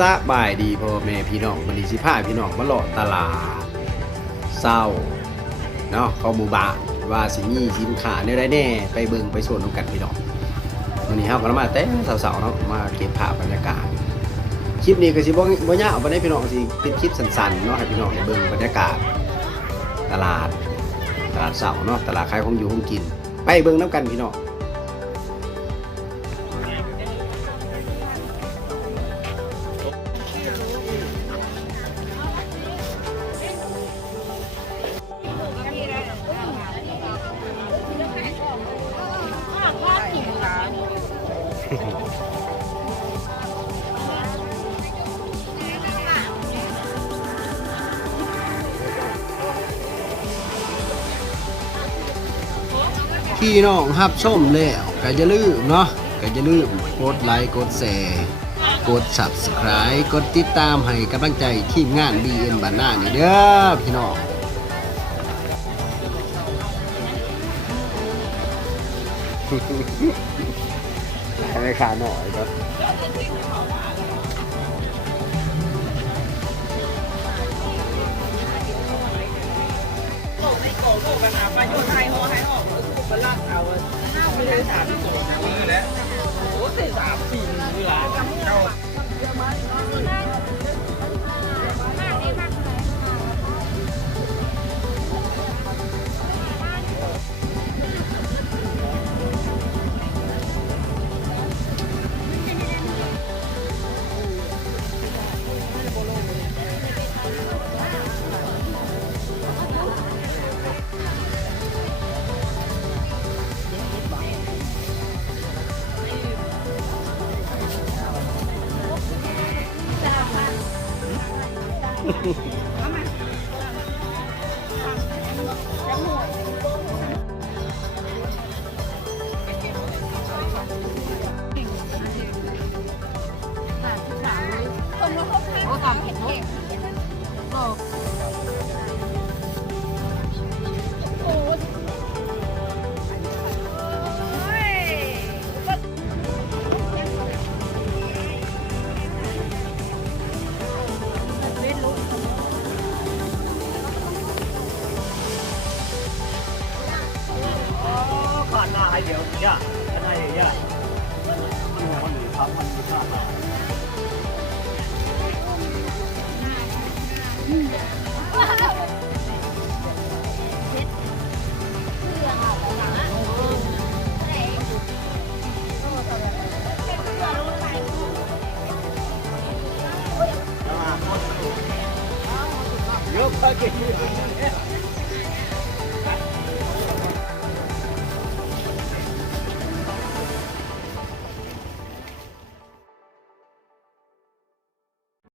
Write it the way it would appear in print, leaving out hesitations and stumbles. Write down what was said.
สบายดีพ่อแม่พี่น้องวันนี้สิพาพี่น้องมาเลาะตลาดเศร้าเนาะเข้าหมู่บ้านว่าสิมีสินค้าได้แน่ไปเบิ่งไปชวนกันพี่น้องวันนี้เฮาก็มาแต่เสาๆเนาะมาเก็บภาพบรรยากาศคลิปนี้ก็สิบ่ยาวปานใดพี่น้องสิเป็นคลิปสั้นๆเนาะให้พี่น้องได้เบิ่งบรรยากาศตลาดเศร้าเนาะตลาดขายของอยู่ของกินไปเบิ่งนํกันพี่น้องพี่น้องรับชมแล้วก็อย่าลืมเนาะก็อย่าลืมกดไลค์กดแชร์กด Subscribe กดติดตามให้กำลังใจทีมงาน BN บ้านนานี่เด้อพี่น้องให้ขาหน่อยก็เดี๋ยวเนี่ยอะไรอย่างเงี้ยมันหรือครับมันไม่ทราบเยอะมากเลย